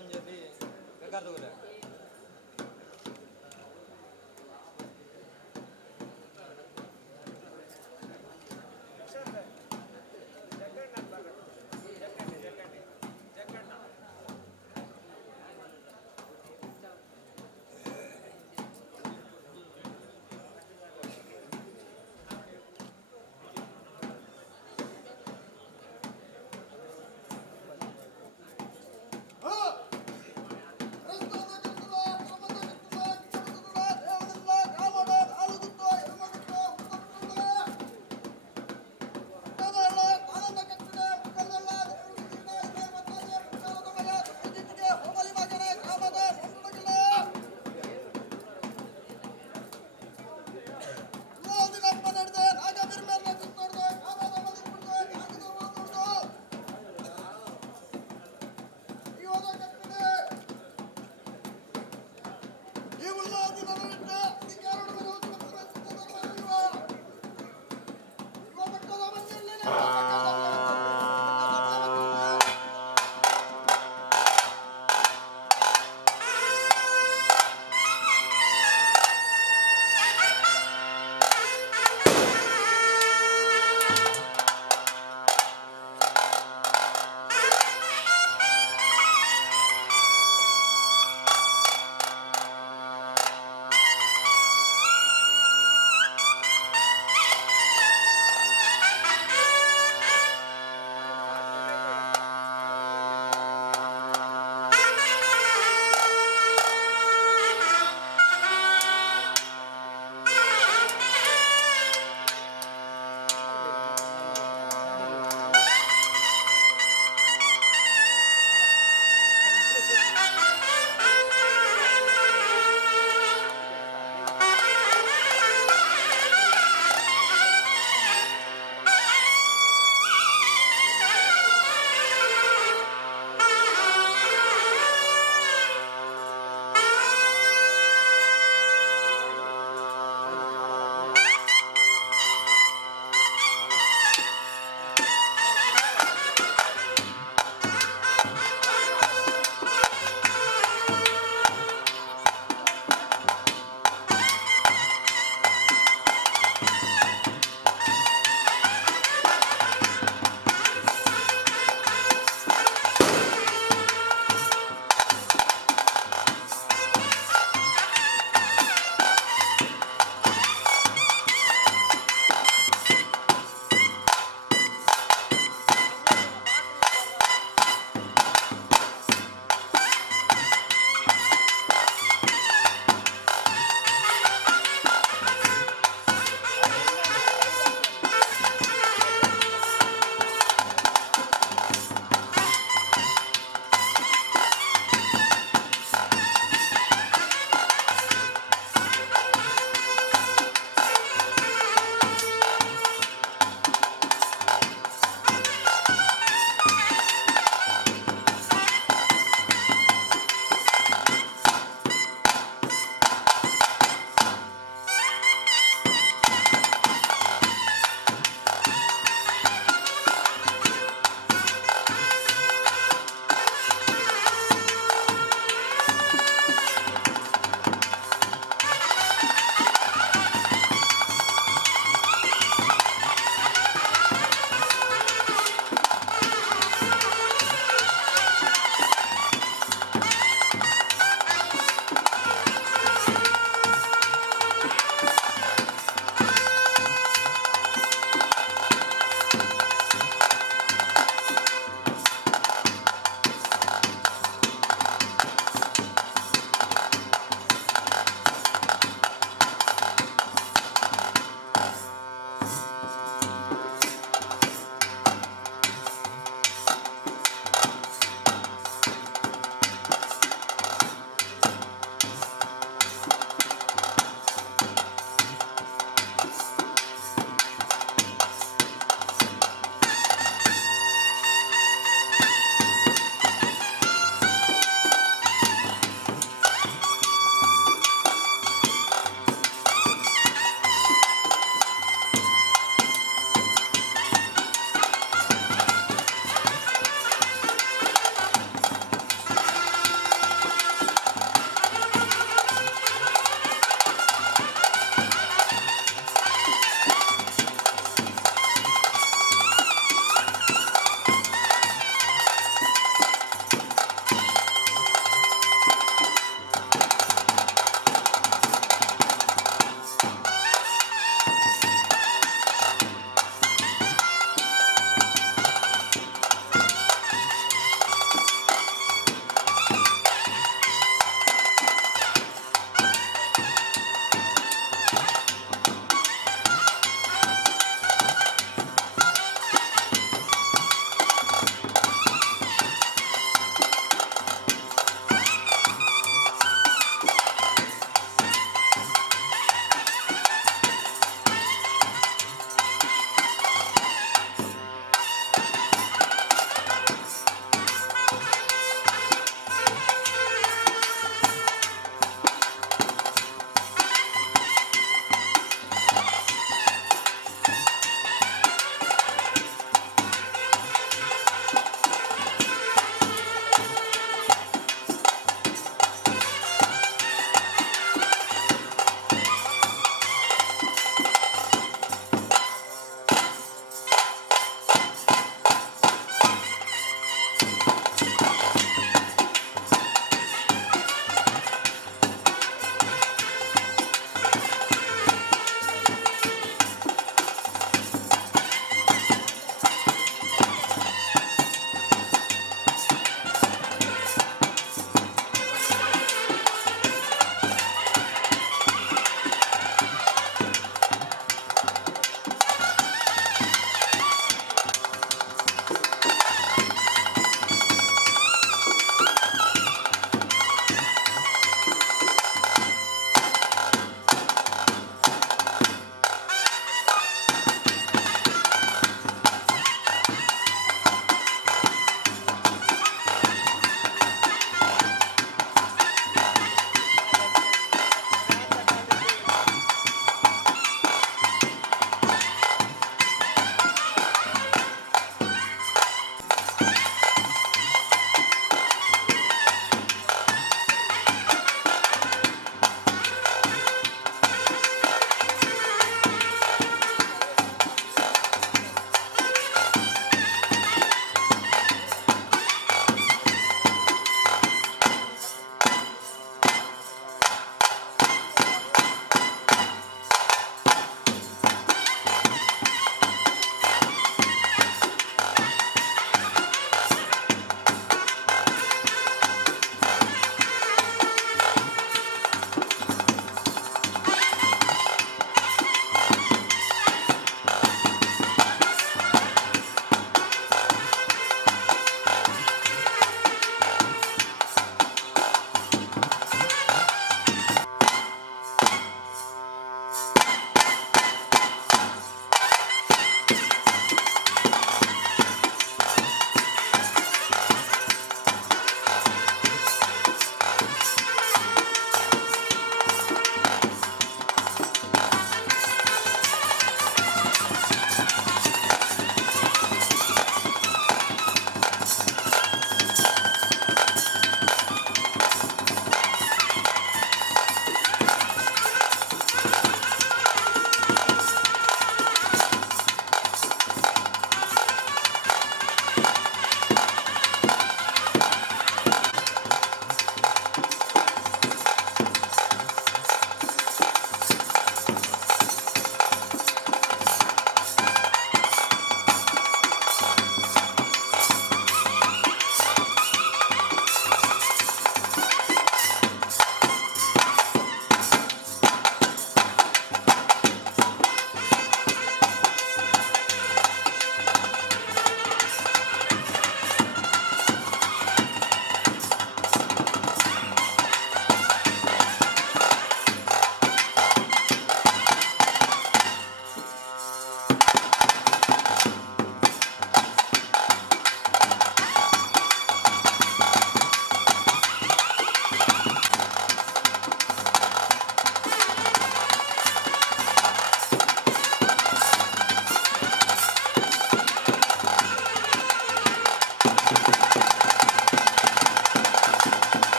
Panjurli, GAGGARA.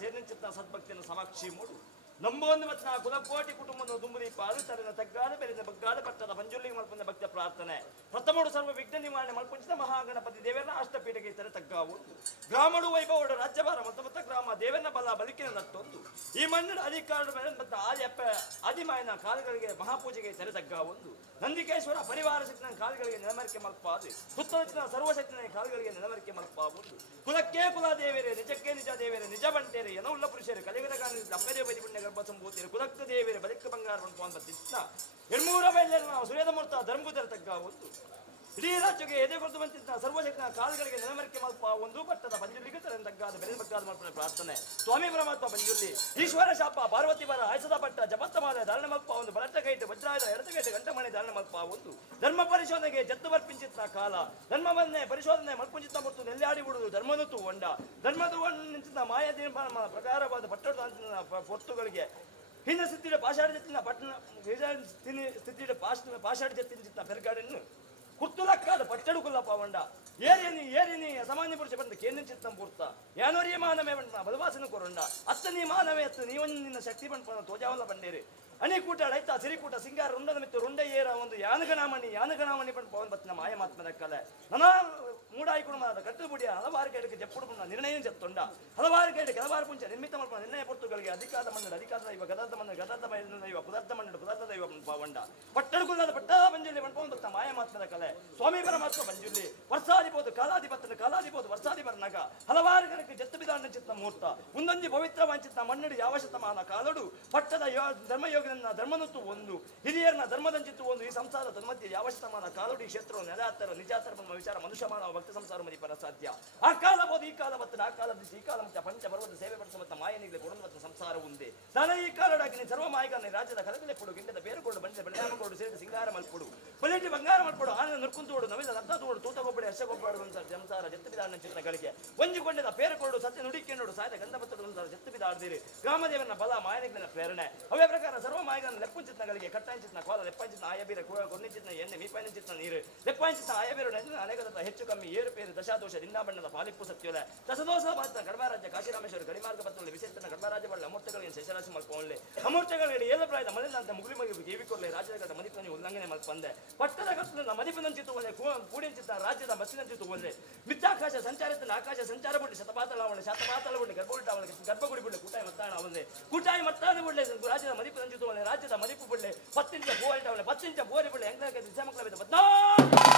ಸೇರ್ನಿಂಚಿತ್ತ ಸದ್ಭಕ್ತಿಯನ್ನು ಸಮಾಕ್ಷಿ ಮೂಡು ನಂಬೊಂದು ಮತ್ತು ನಾ ಕುಲಕೋಟಿ ಕುಟುಂಬದ ದುಂಬುದಿ ಪಾಲು ತರನ ತಗ್ಗಾದ ಬೆರೆದ ಬಗ್ಗಾದ ಪಟ್ಟದ ಪಂಜುರ್ಲಿಗೆ ಮಲ್ಪಂದ ಭಕ್ತ ಪ್ರಾರ್ಥನೆ ಪ್ರಥಮೋಡು ಸರ್ವ ವಿಘ್ನ ನಿವಾರಣೆ ಮಲ್ಪಂಚಿತ ಮಹಾಗಣಪತಿ ದೇವರನ್ನ ಅಷ್ಟಪೀಠಕ್ಕೆ ಇತರೆ ತಗ್ಗಾವು ಗ್ರಾಮಡು ವೈಭವಡು ರಾಜ್ಯಭಾರ ಮತ್ತ ಗ್ರಾಮ ದೇವರನ್ನ ಬಲ ಬದುಕಿನ ನತ್ತೊಂದು ಈ ಮಣ್ಣಿನ ಅಧಿಕಾರದ ಮೇಲೆ ಮತ್ತು ಆದಿಮಾಯನ ಕಾಲುಗಳಿಗೆ ಮಹಾಪೂಜೆಗೆ ತೆರೆ ತಗ್ಗಾವೊಂದು ನಂದಿಕೇಶ್ವರ ಪರಿವಾರ ಶಕ್ತಿನ ಕಾಲುಗಳಿಗೆ ನೆಲಮರಿಕೆ ಮಲ್ಪಾದು ಸುತ್ತಲಿನ ಸರ್ವಶಕ್ತಿನ ಕಾಲುಗಳಿಗೆ ನೆಲಮರಿಕೆ ಮಲ್ಪಾವುದು ಕುಲಕ್ಕೆ ಕುಲ ದೇವರೇ ನಿಜಕ್ಕೆ ನಿಜ ದೇವರೇ ನಿಜ ಬಂಟೇರೆ ಏನವುಳ್ಳ ಪುರುಷರೇ ಕಲಿಗದ ಕಾಲದಲ್ಲಿ ಅಪ್ಪದೇ ಬದಿ ಪುಣ್ಯ ಗರ್ಭ ಸಂಭೂತಿರು ಕುಲಕ್ಕ ದೇವರೇ ಬದುಕ ಬಂಗಾರ ಬಂದ್ಕೊಂಡು ಬರ್ತಿದ್ದ ಎಡ್ಮೂರ ಮೇಲೆ ನಾವು ಸುರೇದ ಮೂರ್ತ ಧರ್ಮಗುದರ ತಗ್ಗ ಒಂದು ಇಡೀ ರಾಜ್ಯಕ್ಕೆ ಎದೆ ಕೊಟ್ಟು ಬಂತಿದ್ದ ಸರ್ವಶಕ್ತಿನ ಕಾಲುಗಳಿಗೆ ನೆಲಮರಿಕೆ ಮಲ್ಪ ಒಂದು ಪಟ್ಟದ ಪಂಜುರ್ಲಿಗೆ ತಗ್ಗಾದ ಬೆಲೆ ಬಗ್ಗಾದ ಮಲ್ಪನೆ ಪ್ರಾರ್ಥನೆ ಸ್ವಾಮಿ ಪರಮಾತ್ಮ ಪಂಜುರ್ಲಿ ಈಶ್ವರ ಶಾಪ ಪಾರ್ವತಿ ಬರ ಆಯಸದ ಪಟ್ಟ ಜಪತ್ತಮಾದ ಧಾರಣ ಮಲ್ಪ ಒಂದು ಬಲಟ್ಟಗೈಟು ವಜ್ರಾಯದ ಎಡತಗೈಟು ಗಂಟಮಣಿ ಧಾರಣ ಮಲ್ಪ ಒಂದು ಧರ್ಮ ಪರಿಶೋಧನೆಗೆ ಜತ್ತು ಬರ್ಪಿಂಚಿತ್ತ ಕಾಲ ಧರ್ಮವನ್ನೇ ಪರಿಶೋಧನೆ ಮಲ್ಪುಂಚಿತ್ತ ಮತ್ತು ನೆಲ್ಲಾಡಿ ಬಿಡುವುದು ಧರ್ಮದತ್ತು ಹೊಂಡ ಧರ್ಮದ ನಿಂತಿದ್ದ ಮಾಯಾದಿ ಪ್ರಕಾರವಾದ ಪಟ್ಟದ ಪೊತ್ತುಗಳಿಗೆ ಹಿಂದೆ ಸ್ಥಿತಿಯ ಪಾಷಾಢ ಜತ್ತಿನ ಪಟ್ಟಣ ಸ್ಥಿತಿಯ ಪಾಷಾಢ ಜತ್ತಿನ ಪೆರ್ಗಾಡನ್ನು ಕುರ್ತುಲಕ್ಕಾದ ಪಟ್ಟಡು ಕುಲ್ಲಪ್ಪ ಹೊಂಡ ಏರಿನಿ ಅಸಾಮಾನ್ಯ ಪುರುಷ ಬಂದ ಕೇಂದ್ರ ಚಿತ್ತಂ ಪೂರ್ತ ಯಾನೋರಿಯ ಮಾನವೇ ಬಂಡ ಬಲವಾಸನ ಕೊರಂಡ ಅತ್ತ ನೀ ಮಾನವೇ ಅತ್ತ ನೀವೊಂದು ನಿನ್ನ ಶಕ್ತಿ ಬಂಡ ತೋಜಾವಲ್ಲ ಬಂಡೇರಿ ಅಣಿಕೂಟ ರೈತ ಸಿರಿಕೂಟ ಸಿಂಗಾರ ರುಂಡದ ಮಿತ್ತು ರುಂಡ ಏರ ಒಂದು ಯಾನಗಣಾಮಣಿ ಬಂಡ ಪವನ್ ಬತ್ತಿನ ಮಾಯ ಮಾತ್ಮದ ಕಲೆ ನನ ಮೂಡಾಯಿ ಕುಟುಂಬದ ಕಟ್ಟು ಬುಡಿಯ ಹಲವಾರು ಕೈಡಿಗೆ ಜಪ್ಪುಡು ನಿರ್ಣಯ ಜತ್ತೊಂಡ ಹಲವಾರು ಕೈಡಿಗೆ ಕೆಲವಾರು ಮುಂಚೆ ನಿರ್ಮಿತ ಮಾಡ್ಕೊಂಡು ನಿರ್ಣಯ ಪೊರ್ತುಗಳಿಗೆ ಅಧಿಕಾರದ ಮಣ್ಣು ಅಧಿಕಾರದ ದೈವ ಗದಾರ್ಧ ಮಣ್ಣು ಗದಾರ್ಧ ದೈವ ಪದಾರ್ಥ ಮಣ್ಣು ಪದಾರ್ಥ ದೈವ ಪವಂಡ ಪಟ್ಟಣಗುಲ್ಲದ ಪಟ್ಟದ ಪಂಜುರ್ಲಿ ಬಂಡ್ಪವನ್ ಬತ್ತ ಮಾಯ ಮಾತ್ಮದ ಕಲೆ ಸ್ವಾಮಿ ಪರಮಾತ್ಮ ಪಂಜುರ್ಲಿ ವರ್ಷಾಧಿಪೋದು ಕಾಲಾಧಿಪೋದು ವರ್ಷಾಧಿಪರ ನಗ ಹಲವಾರು ಕಣಕ್ಕೆ ಜತ್ತು ಬಿಧಾನ ಚಿತ್ತ ಮುಹೂರ್ತ ಮುಂದೊಂದು ಪವಿತ್ರ ವಾಂಚಿತ ಮಣ್ಣಡಿ ಯಾವಶತಮಾನ ಕಾಲಡು ಪಟ್ಟದ ಧರ್ಮಯೋಗ ಧರ್ಮನತ್ತು ಒಂದು ಹಿರಿಯರನ್ನ ಧರ್ಮದಂಚಿತ್ತು ಒಂದು ಈ ಸಂಸಾರದ ಮಧ್ಯೆ ಯಾವಶತಮಾನ ಕಾಲಡಿ ಕ್ಷೇತ್ರವನ್ನು ನೆಲೆಯಾತ್ತರ ನಿಜಾತ್ತರ ವಿಚಾರ ಮನುಷ್ಯ ಮಾನವ ಭಕ್ತ ಸಂಸಾರ ಮದಿಪರ ಸಾಧ್ಯ ಆ ಕಾಲ ಬೋದು ಈ ಕಾಲ ಬತ್ತ ಆ ಕಾಲ ದಿವಸ ಈ ಕಾಲ ಮತ್ತೆ ಪಂಚ ಪರ್ವತ ಸೇವೆ ಪಡಿಸುವ ಮತ್ತು ಮಾಯನಿಗೆ ಕೊಡುವ ಸಂಸಾರ ಒಂದೇ ನಾನು ಈ ಕಾಲಡಾಗಿ ಸರ್ವ ಮಾಯಗಾನ ರಾಜ್ಯದ ಕಲಕಲೆ ಕೊಡು ಗಿಂಡದ ಬೇರುಕೊಡು ಬಂಡೆ ಬೆಳಗಾಮಕೊಡು ಸೇರಿದ ಸಿಂಗಾರ ಮಲ್ಪಡು ಪೊಲಿಟಿ ಬಂಗಾರ ಮಲ್ಪಡು ಆನಂದ ನುರ್ಕುಂತೋಡು ನವಿದ ಅರ್ಧ ತೋಡು ತೂತಗೊಬ್ಬಡಿ ಅರ್ಶಗೊಬ್ಬಡು ಸಂಸಾರ ಜತ್ತು ಬಿದಾಡ ಚಿತ್ತಗಳಿಗೆ ಒಂಜುಕೊಂಡೆದ ಪೇರುಕೊಡು ಸತ್ಯ ನುಡಿಕೆಂಡು ಸಾಯ್ದ ಗಂಧಪತ್ತಡು ಜತ್ತು ಬಿದಾಡ್ದಿರಿ ಗ್ರಾಮದೇವನ ಬಲ ಮಾಯನಿಗಳ ಪ್ರೇರಣೆ ಅವೇ ಪ್ರಕಾರ ಸರ್ವ ಮಾಯಗಾನ ಲೆಪ್ಪುಂಚಿತ್ನಗಳಿಗೆ ಕಟ್ಟಾಂಚಿತ್ನ ಕೋಲ ಲೆಪ್ಪಾಂಚಿತ್ನ ಆಯಬೀರ ಕೊನ್ನಿಚಿತ್ನ ಎಣ್ಣೆ ಮೀಪಾಂಚಿತ್ನ ನೀರು ಲೆಪ್ಪಾಂಚಿತ್ನ ಆಯಬೀರ ಅನೇಕದ ಹೆಚ್ಚು ಕಮ್ಮಿ ಏರುಪೇರು ದಶಾದೋಷ ದಿಂಡಾಬಣ್ಣದ ಪಾಲಿಪ್ಪು ಸತ್ಯೋಲೆ ದಶದೋಷ ಮಾತ್ರ ಕಡಿಮೆ ರಾಜ್ಯ ಕಾಶಿರಾಮೇಶ್ವರ ಗಡಿಮಾರ್ಗ ಬತ್ತಲ್ಲಿ ವಿಶೇಷನ ಕಡಿಮೆ ರಾಜ್ಯ ಬಳ್ಳ ಅಮೂರ್ತಗಳಿಗೆ ಶೇಷರಾಶಿ ಮಲ್ಪೊಳ್ಳೆ ಅಮೂರ್ತಗಳಿಗೆ ಏಳು ಪ್ರಾಯದ ಮನೆಯಂತ ಮುಗುಳಿ ಮಗಿ ಕೇವಿಕೊಡ್ಲೆ ರಾಜ್ಯದ ಕಟ್ಟ ಮದಿಪನಿ ಉಲ್ಲಂಘನೆ ಮಲ್ಪಂದೆ ಪಟ್ಟದ ಕಟ್ಟದ ಮದಿಪನಂಚಿತ್ತು ಒಳ್ಳೆ ಕೂಡಿಂಚಿತ್ತ ರಾಜ್ಯದ ಬಸ್ಸಿನಂಚಿತ್ತು ಒಳ್ಳೆ ಮಿಥ್ಯಾಕಾಶ ಸಂಚಾರത്തിന് ಆಕಾಶ ಸಂಚಾರ ಬಿಡ್ಲಿ ಶತಪಾತಳ ಬಿಡ್ಲಿ ಗರ್ಭಗುಡಿ ಬಿಡ್ಲಿ ಕೂಟಾಯಿ ಮತ್ತಾಣ ಅವನ್ನೇ ಕೂಟಾಯಿ ಮತ್ತಾದ ಬಿಡ್ಲೆ ರಾಜ್ಯದ ಮದಿಪನಂಚಿತ್ತು ಒಳ್ಳೆ ರಾಜ್ಯದ ಮದಿಪು ಬಿಡ್ಲೆ 10 ಇಂಚ ಬೋರಿಟ ಒಳ್ಳೆ 10 ಇಂಚ ಬೋರಿ ಬಿಡ್ಲೆ ಹೆಂಗ ದಿಸ ಮಕ್ಕಳ 14